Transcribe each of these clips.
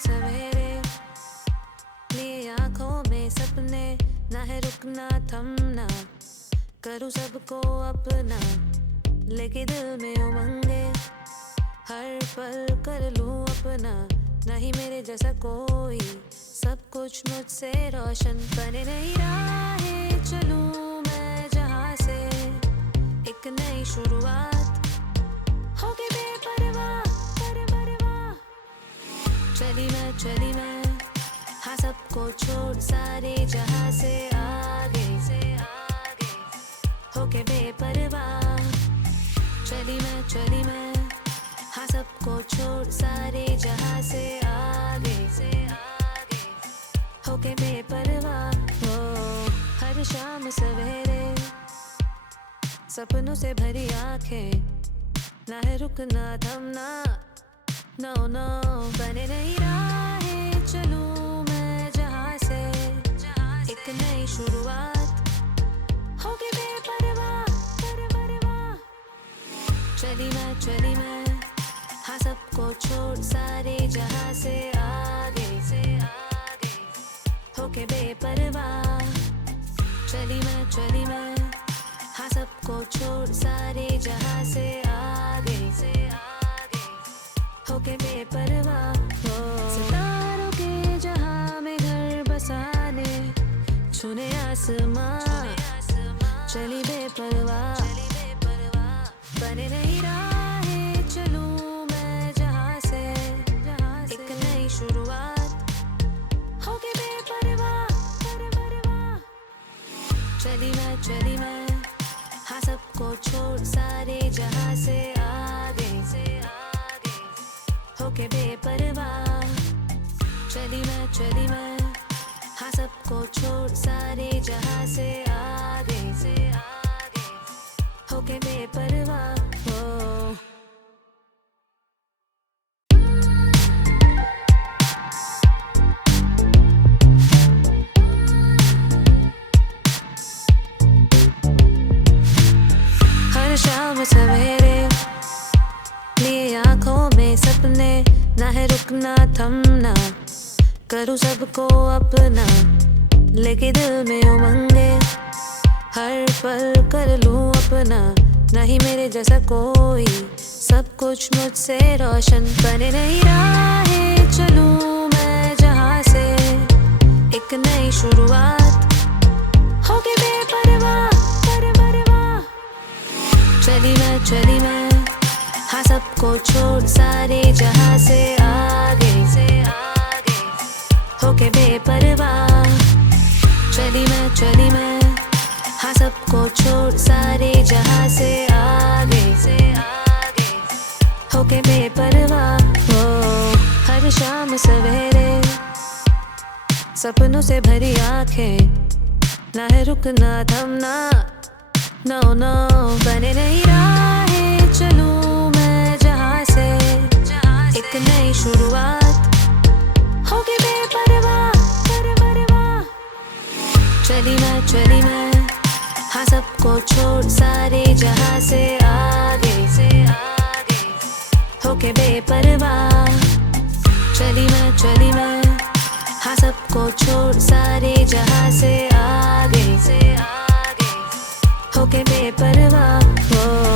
सवेरे लिए आंखों में सपने, ना है रुकना थमना, करूँ सबको अपना, लेके दिल में उमंगे, हर पल कर लूँ अपना, नहीं मेरे जैसा कोई, सब कुछ मुझसे रोशन, बने नई राहें चलूँ मैं जहाँ से, एक नई शुरुआत होगी बेपरवाह परवाह। चली मैं हाँ सबको छोड़ सारे जहाँ से आगे होके बेपरवाह। चली मैं हाँ सबको छोड़ सारे जहाँ से आगे होके बेपरवाह। हर शाम सवेरे सपनों से भरी आंखें, ना है रुकना थमना, नो बने नई राहें चलूँ मैं जहाँ से, एक नई शुरुआत होगी बेपरवाह परवाह। चली मैं हाँ सबको छोड़ सारे जहाँ से आगे होके बेपरवाह। चली मैं हाँ सबको छोड़ सारे जहाँ से आगे होके बेपरवाह। सितारों के जहाँ में घर बसाने, छूने आसमां, चली बेपरवाह, बने नई राहें चलूँ मैं जहाँ से, एक नई शुरुआत होगी बेपरवाह परवाह। चली मैं हाँ सबको छोड़ सारे जहाँ से आगे होके बेपरवाह। चली मैं हाँ सबको छोड़ सारे जहाँ से आगे होके बेपरवाह। हर शाम सवेरे लिए आंखों में सपने, ना है रुकना थमना, करूँ सबको अपना, लेके दिल में उमंगे, हर पल कर लूँ अपना, नहीं मेरे जैसा कोई, सब कुछ मुझसे रोशन, बने नई राहें चलूँ मैं जहाँ से, एक नई शुरुआत होगी बेपरवाह परवाह। चली मैं हाँ सबको छोड़ सारे जहाँ से आगे होके बेपरवाह। चली मैं हाँ सबको छोड़ सारे जहाँ से आगे होके बेपरवाह। हर शाम सवेरे सपनों से भरी आंखें, ना है रुकना थमना, नो बने नई राहें चलूँ मैं जहाँ से, एक नई शुरुआत होगी बेपरवाह परवाह। चली मैं हाँ सबको छोड़ सारे जहाँ से आगे होके बेपरवाह। चली मैं हाँ सबको छोड़ सारे जहाँ से आगे होके बेपरवाह।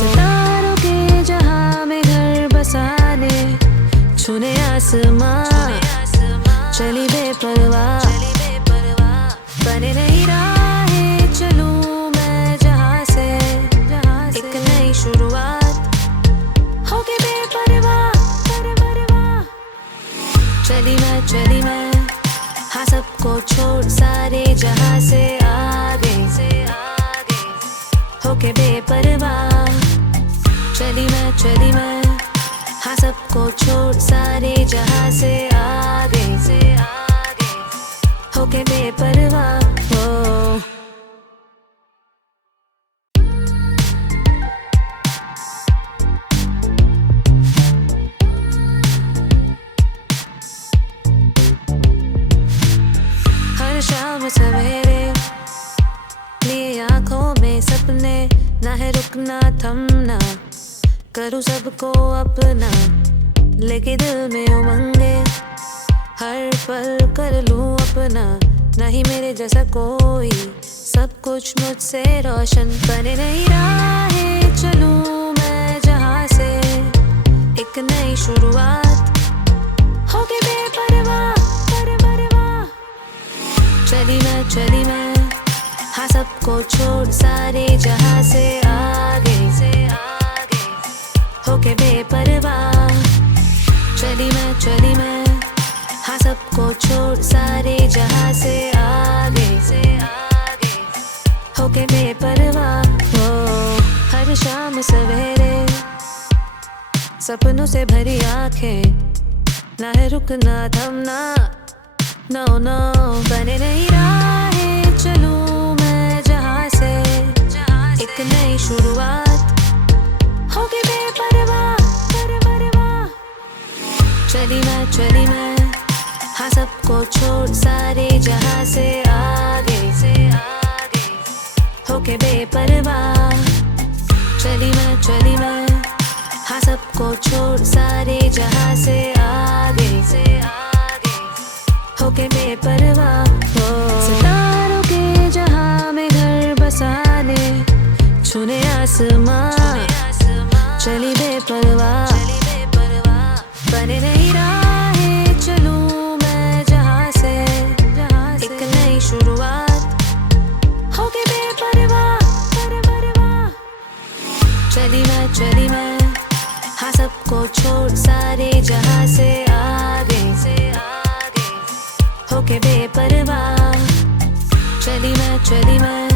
सितारों के जहाँ में घर बसाने, छूने आसमां, चली बेपरवाह, बने नई राहें चलूँ मैं जहाँ से, एक नई शुरुआत होगी बेपरवाह परवाह। चली मैं हाँ सबको छोड़ सारे जहाँ से आगे होके बेपरवाह। चली मैं हाँ सबको छोड़ सारे जहाँ से आगे होके बेपरवाह। हर शाम सवेरे लिए आंखों में सपने, ना है रुकना थमना, करूँ सबको अपना, लेके दिल में उमंगे, हर पल कर लूं अपना, नहीं मेरे जैसा कोई, सब कुछ मुझसे रोशन। बने नई राहें चलूं मैं जहां से, एक नई शुरुआत होके बेपरवाह परवाह। चली मैं हाँ सबको छोड़ सारे जहां से आगे होके बेपरवाह। चली मैं हाँ सबको छोड़ सारे जहां से आगे होके बेपरवाह। हर शाम सवेरे सपनों से भरी आंखें, ना है रुकना थमना, नो बने नई राहें चलूं मैं जहां से, एक नई शुरुआत होके बेपरवाह परवाह। चली मैं हाँ सबको छोड़ सारे जहां से आगे होके बेपरवाह। चली मैं हाँ सबको छोड़ सारे जहां से आगे होके बेपरवाह। सितारों के जहां में घर बसाने, छूने आसमां, चली बेपरवाह। बने नई राहें चलूं मैं जहां से, एक नई शुरुआत होके बेपरवाह परवाह। चली मैं हाँ सबको छोड़ सारे जहां से आगे होके बेपरवाह। चली मैं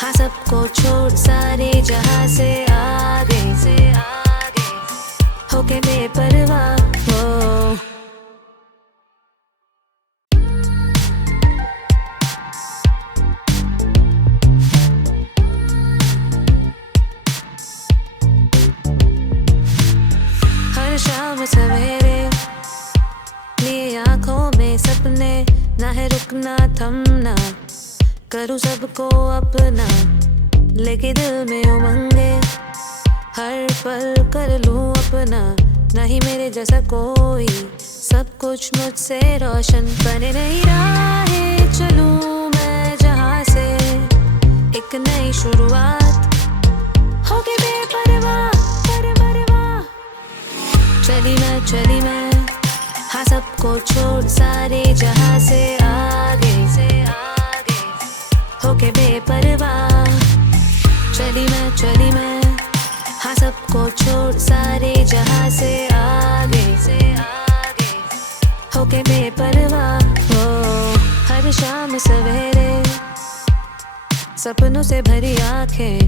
हाँ सबको छोड़ सारे जहां से आगे होके बेपरवाह। हर शाम सवेरे लिए आंखों में सपने, ना है रुकना थमना, करूँ सबको अपना, लेके दिल में उमंगे। हर पल कर लूं अपना, नहीं मेरे जैसा कोई, सब कुछ मुझसे रोशन। बने नई राहें चलूं मैं जहां से, एक नई शुरुआत होके बेपरवाह परवाह। चली मैं हाँ सबको छोड़ सारे जहां से आगे होके बेपरवाह। चली मैं हाँ सबको छोड़ सारे जहां से आगे होके बेपरवाह। हर शाम सवेरे सपनों से भरी आंखें,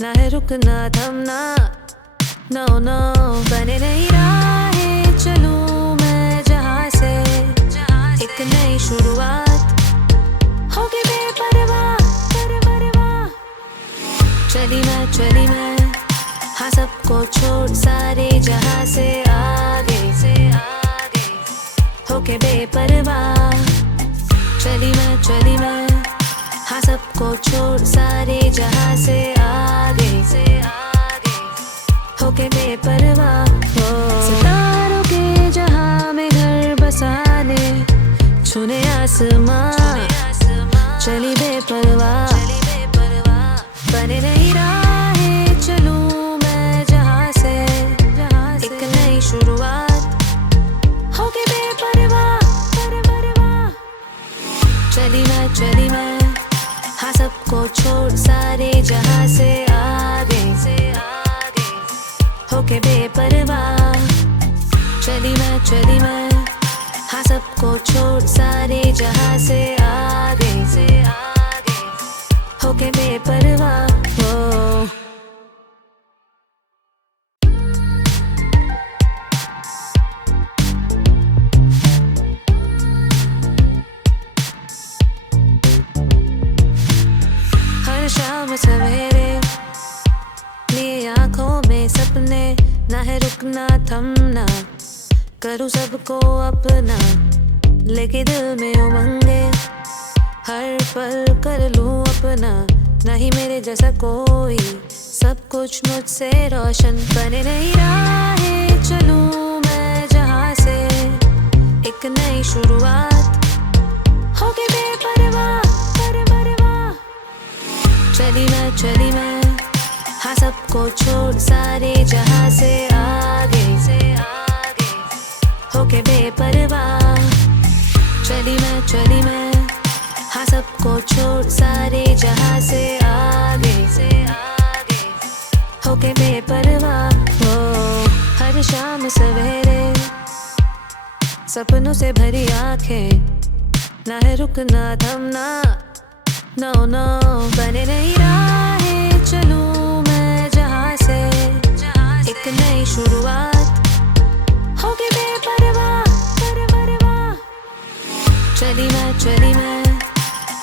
ना है रुकना थमना, नो बने नई राहें चलूं मैं जहां से, एक नई शुरुआत होके बेपरवाह परवाह। चली मैं हाँ सबको छोड़ सारे जहां से आगे होके बेपरवाह। चली मैं हाँ सबको छोड़ सारे जहां से आगे होके बेपरवाह। सितारों के जहां में घर बसाने, छूने आसमां, चली बेपरवाह। बने नई राहें चलूं मैं जहां से, एक नई शुरुआत होके बेपरवाह परवाह। चली मैं हाँ सबको छोड़ सारे जहां से आगे होके बेपरवाह। चली मैं हाँ सबको छोड़ सारे जहां से आगे होके बेपरवाह। हर शाम सवेरे लिए आंखों में सपने, ना है रुकना थमना, करूँ सबको अपना, लेके दिल में उमंगे। हर पल कर लूं अपना, नहीं मेरे जैसा कोई, सब कुछ मुझसे रोशन। बने नई राहें चलूं मैं जहां से, एक एक नई शुरुआत होके बेपरवाह परवाह। चली मैं हाँ सबको छोड़ सारे जहां से आगे होके बेपरवाह। चली मैं हाँ सबको छोड़ सारे जहां से आगे होके बेपरवाह। हर शाम सवेरे सपनों से भरी आंखें, ना है रुकना थमना, नो बने नहीं राहें चलूं मैं जहां से एक नई शुरुआत होगी बेपरवाह। चली मैं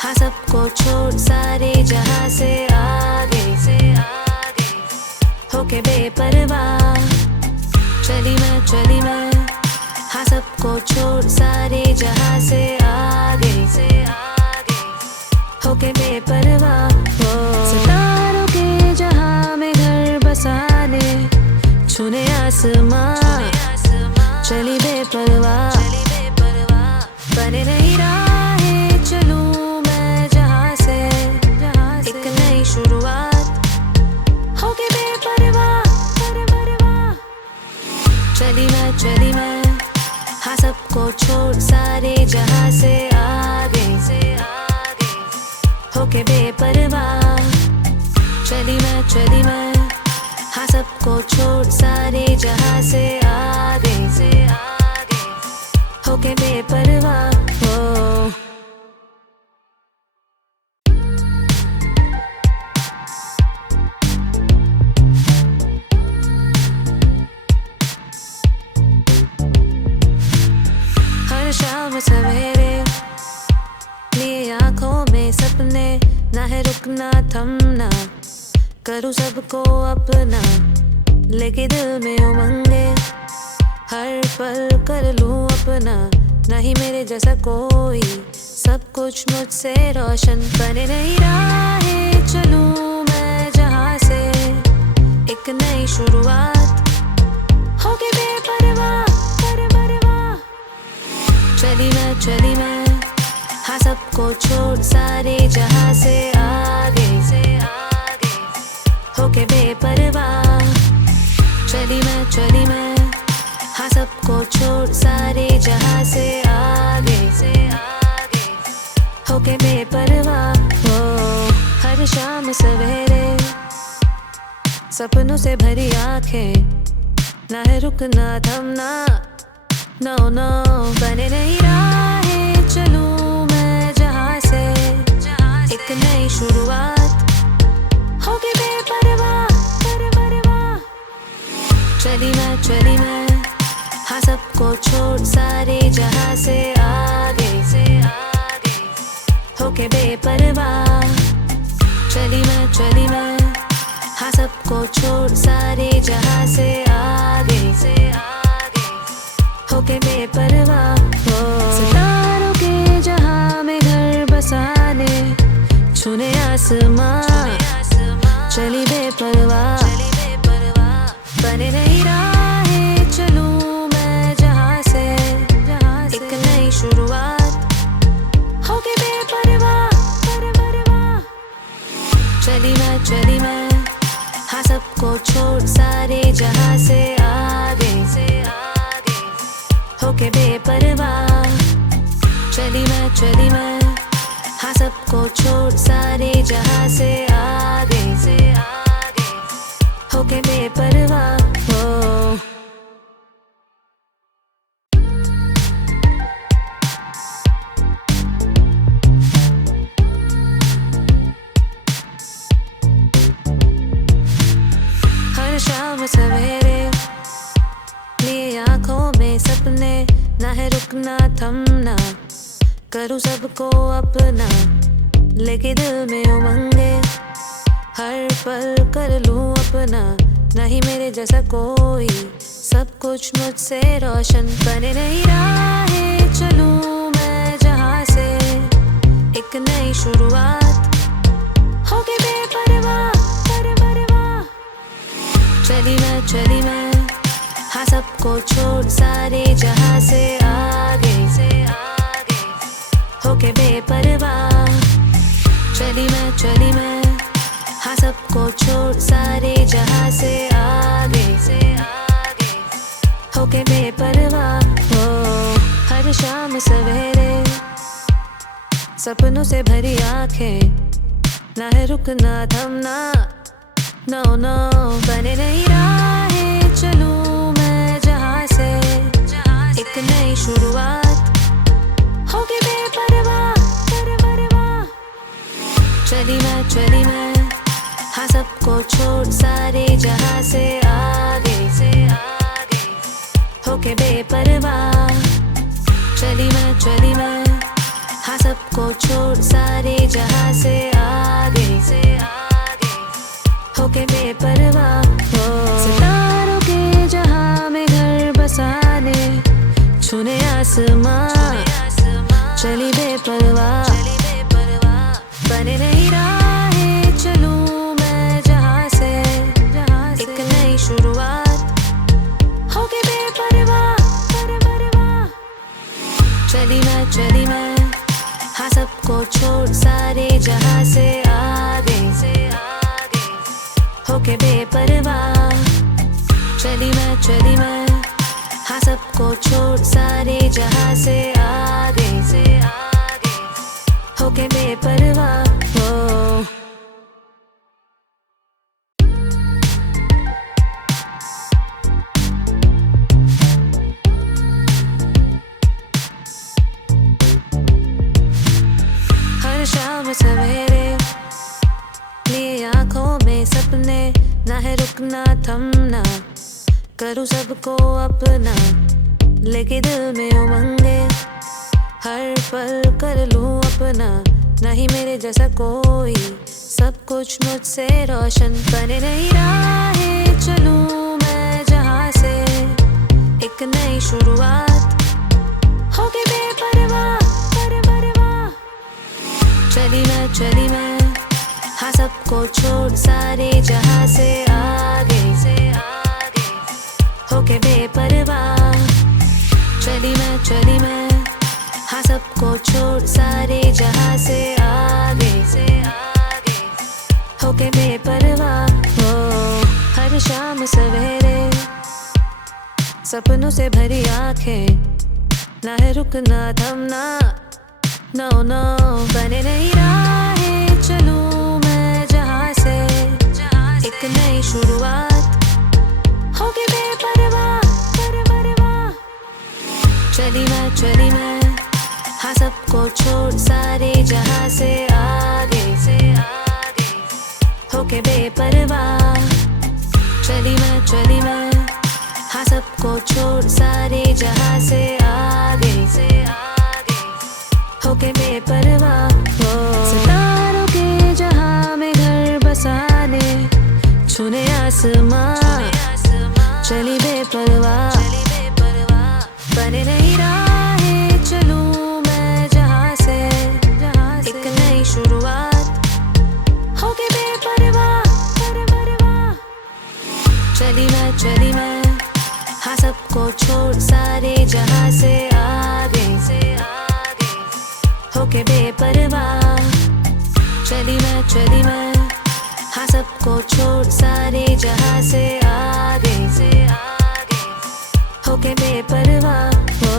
हाँ सबको छोड़ सारे जहां से आगे होके बेपरवाह। चली मैं हाँ सबको छोड़ सारे जहां से आगे होके बेपरवाह। सितारों के जहां में घर बसाने छूने आसमां, चली बेपरवाह बने नहीं राहें चलूं मैं जहां से एक नई शुरुआत होके बेपरवाह। चली मैं हाँ सबको छोड़ सारे जहां से आगे होके बेपरवाह। चली मैं हाँ सबको छोड़ सारे जहां से आगे होके बेपरवाह। हर शाम सवेरे लिए आंखों में सपने, ना है रुकना थमना, करूँ सबको अपना लेके दिल में उमंगे। हर पल कर लूँ अपना, नहीं मेरे जैसा कोई, सब कुछ मुझसे रोशन बने नहीं राहें चलूं मैं जहां से एक नई शुरुआत होगी बेपरवाह। चली मैं हाँ सबको छोड़ सारे जहां से आगे होके बेपरवाह। चली मैं हाँ सबको छोड़ सारे जहां से आगे होके बेपरवाह। हर शाम सवेरे सपनों से भरी आंखें, ना है रुकना थमना, नो बने नहीं राहें चलूं मैं जहां से एक नई शुरुआत होगी बेपरवाह। चली मैं हाँ सबको छोड़ सारे जहां से आगे होके बेपरवाह। चली मैं हाँ सबको छोड़ सारे जहां से आगे होके बेपरवाह। सितारों के जहां में घर बसाने छूने आसमां, चली बेपरवाह बने नहीं राहें चलूं मैं जहां से एक नई शुरुआत होगी बेपरवाह। चली मैं हाँ सबको छोड़ सारे जहां से आगे होके बेपरवाह। चली मैं हाँ सबको छोड़ सारे जहां से आगे होके बेपरवाह। हर शाम सवेरे लिए आंखों में सपने, ना है रुकना थमना, करूँ सबको अपना लेके दिल में उमंगे। हर पल कर लूँ अपना, नहीं मेरे जैसा कोई, सब कुछ मुझसे रोशन बने नहीं राहें चलूं मैं जहां से एक नई शुरुआत होगी बेपरवाह। चली मैं हाँ सबको छोड़ सारे जहां से आगे होके बेपरवाह चली मैं हाँ सबको छोड़ सारे जहां से आगे होके बेपरवाह हो। हर शाम सवेरे सपनों से भरी आंखें, ना है रुकना थमना, नो नो बने नहीं राहें चलूं मैं जहां से एक नई शुरुआत होके बेपरवाह चली मैं हाँ सबको छोड़ सारे जहां से आगे होके बेपरवाह चली मैं हाँ सबको छोड़ सारे जहां से आगे होके बेपरवाह हो। सितारों के जहां में घर बसाने छूने आसमां चली बेपरवाह बने नहीं राहें चलूं मैं जहां से एक नई शुरुआत होके बेपरवाह चली मैं हाँ सबको छोड़ सारे जहां से आगे होके बेपरवाह चली मैं हाँ सबको छोड़ सारे जहां से आगे होके बेपरवाह हो। हर शाम सवेरे लिए आंखों में सपने, ना है रुकना थमना, करूँ सबको अपना लेके दिल में उमंगे, हर पल कर लूँ अपना, नहीं मेरे जैसा कोई, सब कुछ मुझसे रोशन बने नहीं राहें चलूं मैं जहां से एक नई शुरुआत होके बेपरवाह चली मैं हाँ सबको छोड़ सारे जहां से आगे होके बेपरवाह चली मैं हाँ सबको छोड़ सारे जहां से आगे होके बेपरवाह हो। हर शाम सवेरे सपनों से भरी आंखें, ना है रुकना थमना, नो नो बने नहीं राहें चलूं मैं जहां से एक नई शुरुआत होके बेपरवाह चली मैं हाँ सबको छोड़ सारे जहां से आगे होके बेपरवाह चली मैं हाँ सबको छोड़ सारे जहां से आगे होके बेपरवाह हो। सितारों के जहां में घर बसाने छूने आसमां चली बेपरवाह बने नहीं राहें चलूं मैं जहां से एक नई शुरुआत होके बेपरवाह चली मैं हाँ सबको छोड़ सारे जहां से आगे होके बेपरवाह चली मैं हाँ सबको छोड़ सारे जहां से आगे होके बेपरवाह हो।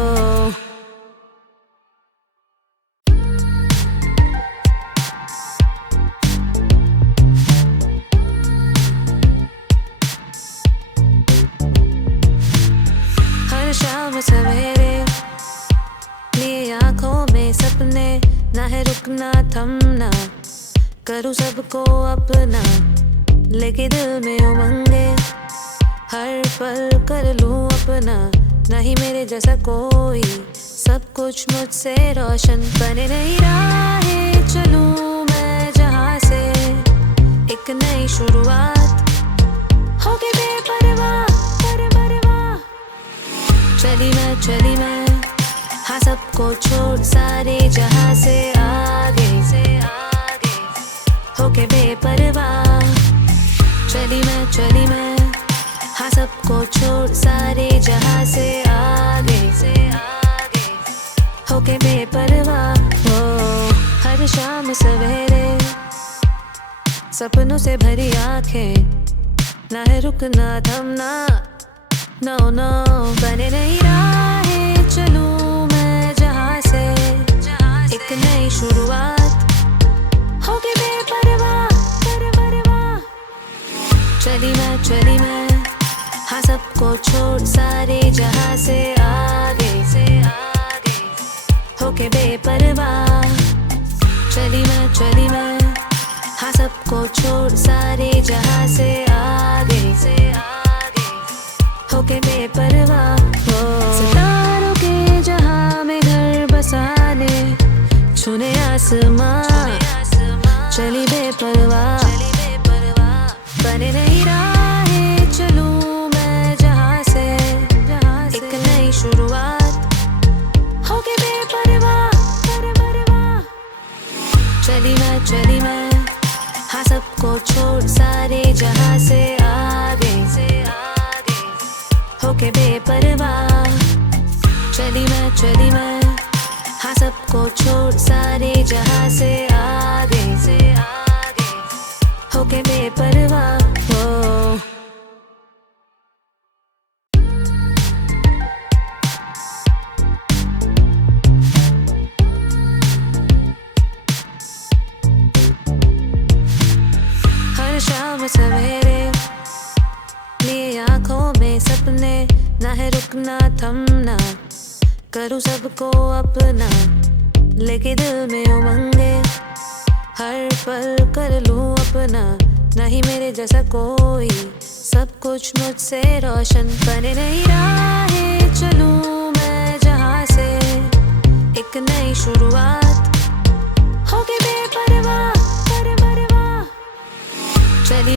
हर शाम सवेरे लिए आंखों में सपने, ना है रुकना थमना, करूँ सबको अपना लेके दिल में उमंगे, हर पल कर लूँ अपना, नहीं मेरे जैसा कोई, सब कुछ मुझसे रोशन बने नहीं राहें चलूं मैं जहां से एक नई शुरुआत होके बेपरवाह चली मैं हाँ सबको छोड़ सारे जहां से आगे होके बेपरवाह चली मैं हाँ सबको छोड़ सारे जहां से आगे होके बेपरवाह हो। हर शाम सवेरे सपनों से भरी आंखें, ना है रुकना थमना, नो नो बने नहीं राहें चलूं मैं जहाँ से, एक नई शुरुआत होगी बेपरवाह परवाह। चली मैं हाँ सबको छोड़ सारे जहाँ से आगे होके बेपरवाह। चली मैं हाँ सबको छोड़ सारे जहाँ से आगे होके बेपरवाह। सितारों के जहाँ में घर बसाने छूने आसमां, चली बेपरवाह बने नहीं राहें चलूं मैं जहाँ से, एक नई शुरुआत होगी बेपरवाह परवाह। चली मैं हाँ सबको छोड़ सारे जहाँ से आगे होके बेपरवाह। चली मैं हाँ सबको छोड़ सारे जहाँ से आगे होके बेपरवाह। हर शाम सवेरे लिए आंखों में सपने, ना है रुकना थमना, करूँ सबको अपना लेके दिल में उमंगे, हर पल कर लूँ अपना, नहीं मेरे जैसा कोई, सब कुछ मुझसे रोशन बने नहीं राहें चलूं मैं जहाँ से, एक नई शुरुआत